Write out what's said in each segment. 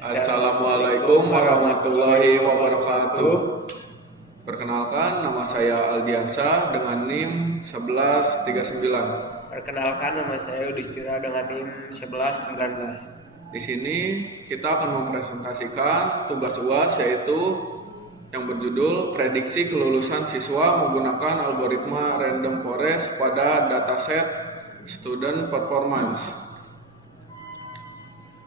Assalamualaikum warahmatullahi wabarakatuh. Perkenalkan, nama saya Aldiansa dengan NIM 1139. Perkenalkan, nama saya Udistira dengan NIM 1119. Di sini kita akan mempresentasikan tugas UAS yaitu yang berjudul prediksi kelulusan siswa menggunakan algoritma random forest pada dataset student performance.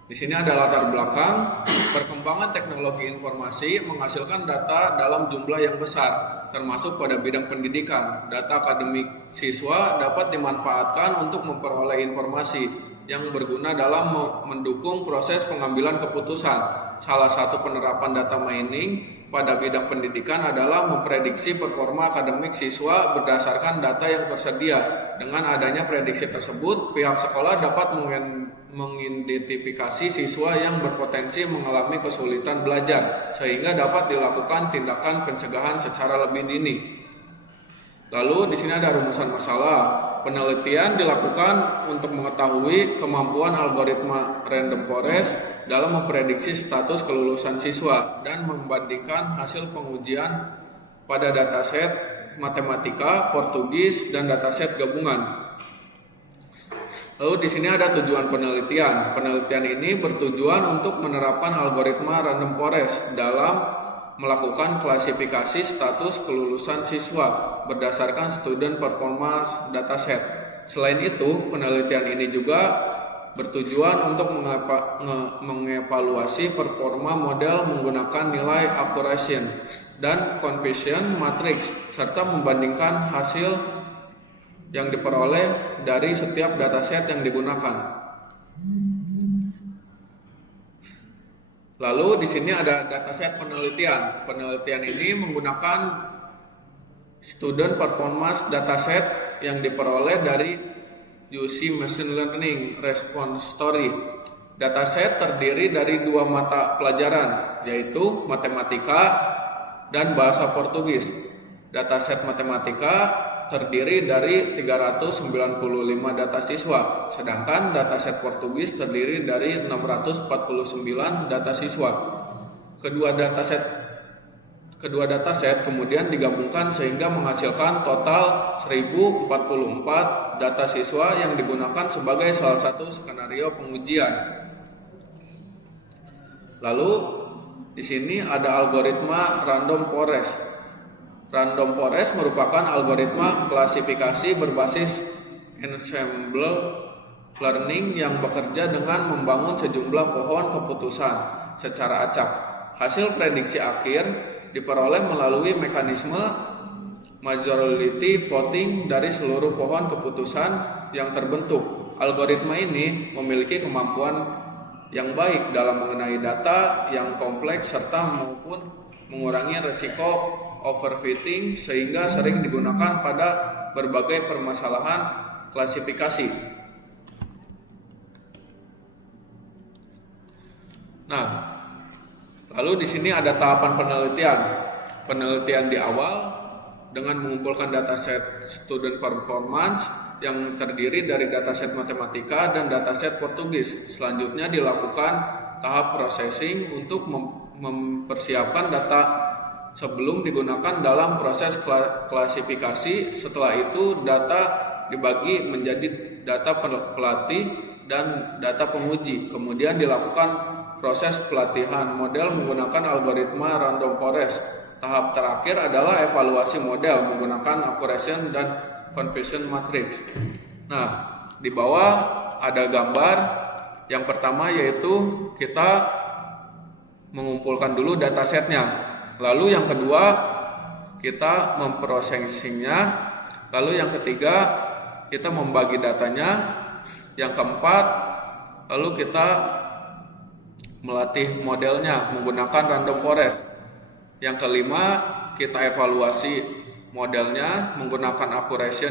Di sini ada latar belakang, perkembangan teknologi informasi menghasilkan data dalam jumlah yang besar, termasuk pada bidang pendidikan. Data akademik siswa dapat dimanfaatkan untuk memperoleh informasi yang berguna dalam mendukung proses pengambilan keputusan. Salah satu penerapan data mining pada bidang pendidikan adalah memprediksi performa akademik siswa berdasarkan data yang tersedia. Dengan adanya prediksi tersebut, pihak sekolah dapat mengidentifikasi siswa yang berpotensi mengalami kesulitan belajar sehingga dapat dilakukan tindakan pencegahan secara lebih dini. Lalu di sini ada rumusan masalah. Penelitian dilakukan untuk mengetahui kemampuan algoritma random forest dalam memprediksi status kelulusan siswa dan membandingkan hasil pengujian pada dataset matematika, Portugis, dan dataset gabungan. Lalu di sini ada tujuan penelitian. Penelitian ini bertujuan untuk menerapkan algoritma random forest dalam melakukan klasifikasi status kelulusan siswa berdasarkan student performance dataset. Selain itu, penelitian ini juga bertujuan untuk mengevaluasi performa model menggunakan nilai accuracy dan conversion matrix serta membandingkan hasil yang diperoleh dari setiap dataset yang digunakan. Lalu di sini ada dataset penelitian. Penelitian ini menggunakan student performance dataset yang diperoleh dari UC Machine Learning Response Story. Dataset terdiri dari dua mata pelajaran, yaitu matematika dan bahasa Portugis. Dataset matematika terdiri dari 395 data siswa, sedangkan dataset Portugis terdiri dari 649 data siswa. Kedua dataset kemudian digabungkan sehingga menghasilkan total 1044 data siswa yang digunakan sebagai salah satu skenario pengujian. Lalu di sini ada algoritma random forest. Random forest merupakan algoritma klasifikasi berbasis ensemble learning yang bekerja dengan membangun sejumlah pohon keputusan secara acak. Hasil prediksi akhir diperoleh melalui mekanisme majority voting dari seluruh pohon keputusan yang terbentuk. Algoritma ini memiliki kemampuan yang baik dalam mengenai data yang kompleks serta maupun mengurangi risiko overfitting sehingga sering digunakan pada berbagai permasalahan klasifikasi. Nah, lalu di sini ada tahapan penelitian. Penelitian di awal dengan mengumpulkan dataset student performance yang terdiri dari dataset matematika dan dataset Portugis. Selanjutnya dilakukan tahap processing untuk mempersiapkan data sebelum digunakan dalam proses klasifikasi. Setelah itu data dibagi menjadi data pelatih dan data penguji. Kemudian dilakukan proses pelatihan model menggunakan algoritma random forest. Tahap terakhir adalah evaluasi model menggunakan accuracy dan conversion matrix. Nah, di bawah ada gambar. Yang pertama yaitu kita mengumpulkan dulu datasetnya. Lalu yang kedua kita memprosesingnya. Lalu yang ketiga kita membagi datanya. Yang keempat lalu kita melatih modelnya menggunakan random forest. Yang kelima kita evaluasi modelnya menggunakan accuracy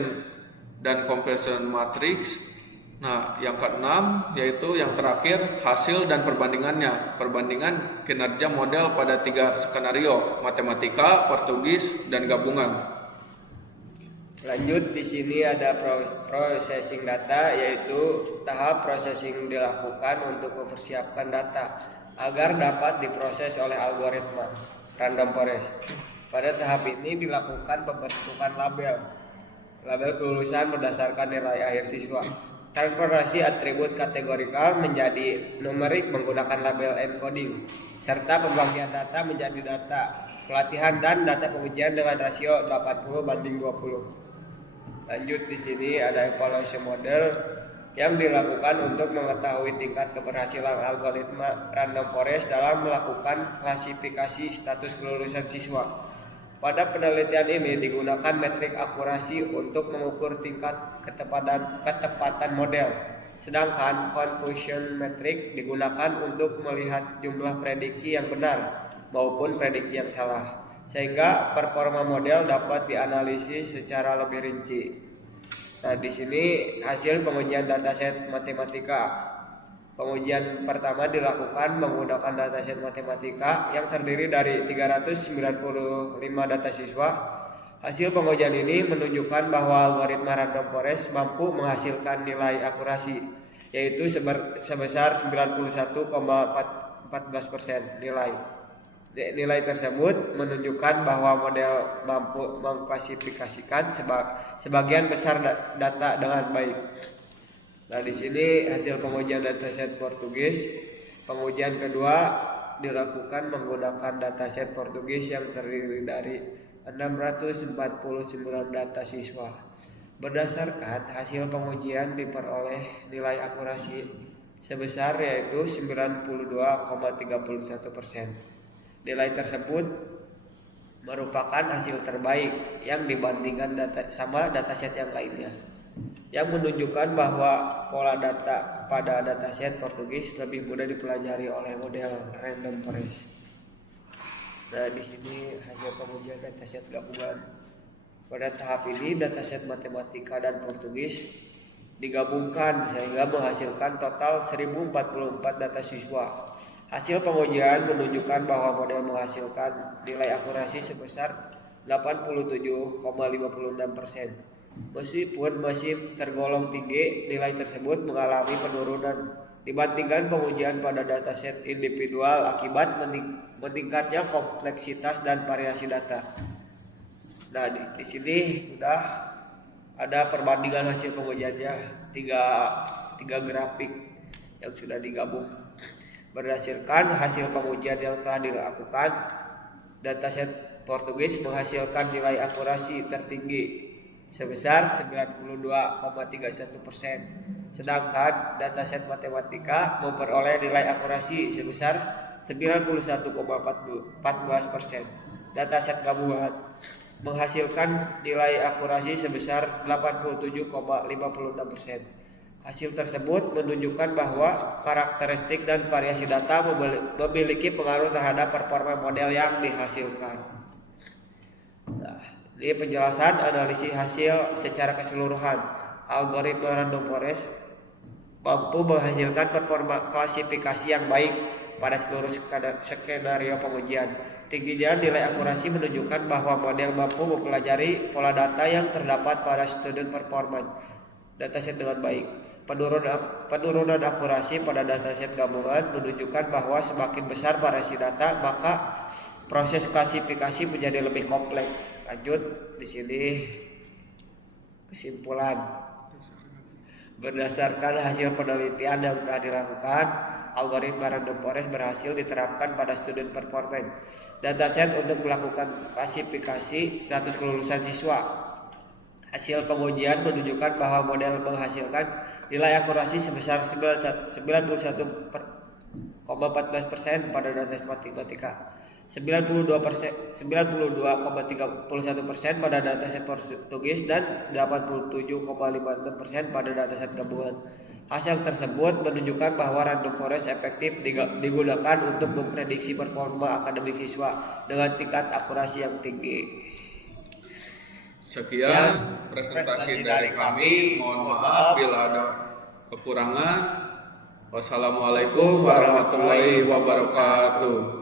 dan conversion matrix. Nah, yang keenam yaitu yang terakhir hasil dan perbandingannya. Perbandingan kinerja model pada 3 skenario, matematika, Portugis, dan gabungan. Lanjut, di sini ada processing data, yaitu tahap processing dilakukan untuk mempersiapkan data. agar dapat diproses oleh algoritma random forest. Pada tahap ini dilakukan pembentukan label kelulusan berdasarkan nilai akhir siswa. Transformasi atribut kategorikal menjadi numerik menggunakan label encoding, serta pembagian data menjadi data pelatihan dan data pengujian dengan rasio 80:20. Lanjut di sini ada evaluasi model yang dilakukan untuk mengetahui tingkat keberhasilan algoritma random forest dalam melakukan klasifikasi status kelulusan siswa. Pada penelitian ini digunakan metrik akurasi untuk mengukur tingkat ketepatan model, sedangkan confusion metrik digunakan untuk melihat jumlah prediksi yang benar maupun prediksi yang salah, sehingga performa model dapat dianalisis secara lebih rinci. Nah, di sini hasil pengujian dataset matematika. Pengujian pertama dilakukan menggunakan dataset matematika yang terdiri dari 395 data siswa. Hasil pengujian ini menunjukkan bahwa algoritma random forest mampu menghasilkan nilai akurasi, yaitu sebesar 91,14% nilai. Nilai tersebut menunjukkan bahwa model mampu mengklasifikasikan sebagian besar data dengan baik. Nah, di sini hasil pengujian dataset Portugis. Pengujian kedua dilakukan menggunakan dataset Portugis yang terdiri dari 649 data siswa. Berdasarkan hasil pengujian diperoleh nilai akurasi sebesar yaitu 92,31%. Nilai tersebut merupakan hasil terbaik yang dibandingkan sama dataset yang lainnya, yang menunjukkan bahwa pola data pada dataset Portugis lebih mudah dipelajari oleh model random forest. Nah, di sini hasil pengujian dataset gabungan. Pada tahap ini dataset matematika dan Portugis digabungkan sehingga menghasilkan total 1044 data siswa. Hasil pengujian menunjukkan bahwa model menghasilkan nilai akurasi sebesar 87,56%. Meskipun masih tergolong tinggi, nilai tersebut mengalami penurunan dibandingkan pengujian pada dataset individual akibat meningkatnya kompleksitas dan variasi data. Nah, di sini sudah ada perbandingan hasil pengujiannya, tiga grafik yang sudah digabung. Berdasarkan hasil pengujian yang telah dilakukan, dataset Portugis menghasilkan nilai akurasi tertinggi sebesar 92,31%, sedangkan dataset matematika memperoleh nilai akurasi sebesar 91,14%. Dataset gabungan menghasilkan nilai akurasi sebesar 87,56%. Hasil tersebut menunjukkan bahwa karakteristik dan variasi data memiliki pengaruh terhadap performa model yang dihasilkan. Nah, ini penjelasan analisis hasil secara keseluruhan. Algoritma random forest mampu menghasilkan performa klasifikasi yang baik pada seluruh skenario pengujian. Tingginya nilai akurasi menunjukkan bahwa model mampu mempelajari pola data yang terdapat pada student performance dataset dengan baik. Penurunan akurasi pada dataset gabungan menunjukkan bahwa semakin besar variasi data, maka proses klasifikasi menjadi lebih kompleks. Lanjut di sini kesimpulan. Berdasarkan hasil penelitian yang telah dilakukan, algoritma random forest berhasil diterapkan pada student performance dataset untuk melakukan klasifikasi status kelulusan siswa. Hasil pengujian menunjukkan bahwa model menghasilkan nilai akurasi sebesar 91,14% pada dataset matematika, 92,31% pada dataset Portugis, dan 87,56% pada dataset gabungan. Hasil tersebut menunjukkan bahwa random forest efektif digunakan untuk memprediksi performa akademik siswa dengan tingkat akurasi yang tinggi. Sekian presentasi dari kami. Mohon maaf bila ada kekurangan. Wassalamualaikum warahmatullahi wabarakatuh.